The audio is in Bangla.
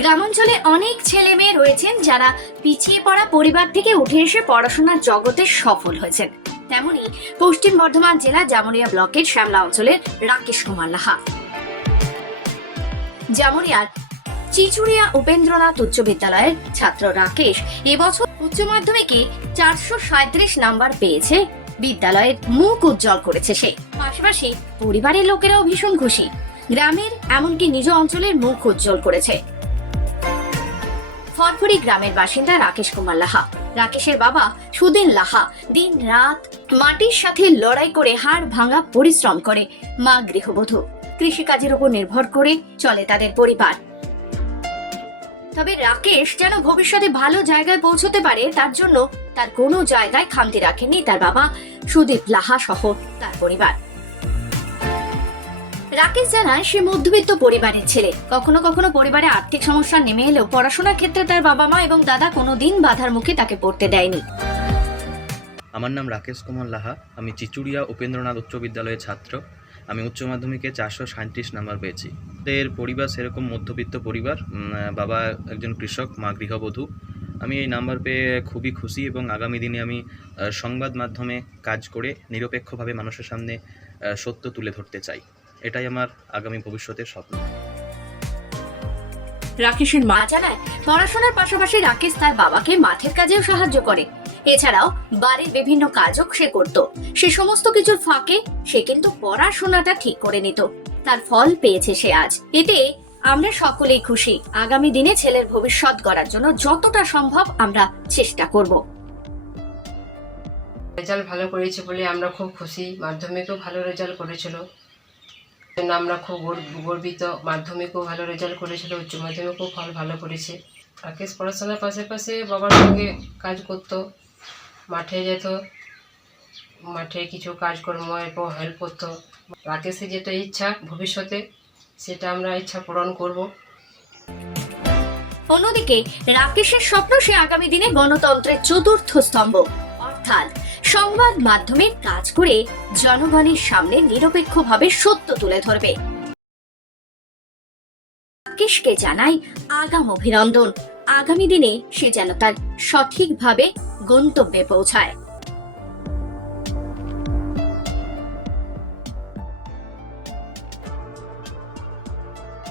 গ্রামাঞ্চলে অনেক ছেলে মেয়ে রয়েছেন যারা পিছিয়ে পড়া পরিবার থেকে উঠে এসে পড়াশোনার জগতে সফল হয়েছেন। তেমনি পশ্চিম বর্ধমান জেলা জামুরিয়া ব্লকের শ্যামলা অঞ্চলের রাকেশ কুমার লাহা। জামুরিয়ার চিচুড়িয়া উপেন্দ্রনাথ উচ্চ বিদ্যালয়ের ছাত্র রাকেশ এবছর উচ্চ মাধ্যমিকে চারশো সাঁত্রিশ নাম্বার পেয়েছে। বিদ্যালয়ের মুখ উজ্জ্বল করেছে সে। পাশাপাশি পরিবারের লোকেরাও ভীষণ খুশি। গ্রামের এমনকি নিজ অঞ্চলের মুখ উজ্জ্বল করেছে। ফরফরি গ্রামের বাসিন্দা রাকেশ কুমার লাহা। রাকেশের বাবা সুদিন লাহা দিন রাত মাটির সাথে লড়াই করে হাড় ভাঙা পরিশ্রম করে মা গৃহবধূ। কৃষিকাজের উপর নির্ভর করে চলে তাদের পরিবার। তবে রাকেশ যেন ভবিষ্যতে ভালো জায়গায় পৌঁছতে পারে, তার জন্য তার কোনো জায়গায় খামতি রাখেনি তার বাবা সুদীপ লাহা সহ তার পরিবার। রাকেশ জানায় সে মধ্যবিত্ত পরিবারের ছেলে। কখনো কখনো পরিবারে আর্থিক সমস্যা নেমে এলেও পড়াশোনার ক্ষেত্রে তার বাবা মা এবং দাদা কোনোদিন বাধার মুখে তাকে পড়তে দেয়নি। আমার নাম রাকেশ কুমার লাহা। আমি চিচুড়িয়া উপেন্দ্রনাথ উচ্চ বিদ্যালয়ের ছাত্র। আমি উচ্চ মাধ্যমিকে চারশো সাঁত্রিশ নাম্বার পেয়েছি। এর পরিবার সেরকম মধ্যবিত্ত পরিবার। বাবা একজন কৃষক, মা গৃহবধূ। আমি এই নাম্বার পেয়ে খুবই খুশি এবং আগামী দিনে আমি সংবাদ মাধ্যমে কাজ করে নিরপেক্ষভাবে মানুষের সামনে সত্য তুলে ধরতে চাই। এটাই আমার আগামী ভবিষ্যতের স্বপ্ন। রাকেশের মা জানায় পড়াশোনার পাশাপাশি রাকেশ তার বাবাকে মাঠের কাজেও সাহায্য করে। এছাড়াও বাড়ির বিভিন্ন কাজও সে করত। সে সমস্ত কিছুর ফাঁকে সে কিন্তু পড়াশোনাটা ঠিক করে নিত। তার ফল পেয়েছে সে আজ। এতে আমরা সকলেই খুশি। আগামী দিনে ছেলের ভবিষ্যৎ গড়ার জন্য যতটা সম্ভব আমরা চেষ্টা করব। রেজাল্ট ভালো করেছে বলে আমরা খুব খুশি। মাধ্যমিকেও ভালো রেজাল্ট করেছিল। জন্য আমরা খুব গর- গর্বিত। মাধ্যমিকও ভালো রেজাল্ট করেছিল, উচ্চ মাধ্যমিকও ফল ভালো করেছে। রাকেশ পড়াশোনার পাশাপাশি বাবার সঙ্গে কাজ করতো, মাঠে যেত, মাঠে কিছু কাজকর্ম এবং হেল্প করতো। রাকেশের যেটা ইচ্ছা ভবিষ্যতে, সেটা আমরা ইচ্ছা পূরণ করব। অন্যদিকে রাকেশের স্বপ্ন, সে আগামী দিনে গণতন্ত্রের চতুর্থ স্তম্ভ। অর্থাৎ সংবাদ মাধ্যমের কাজ করে জনগণের সামনে নিরপেক্ষভাবে সত্য তুলে ধরবে। রাকেশকে জানাই আগাম অভিনন্দন। আগামী দিনে সে যেন তার সঠিকভাবে গন্তব্যে পৌঁছায়।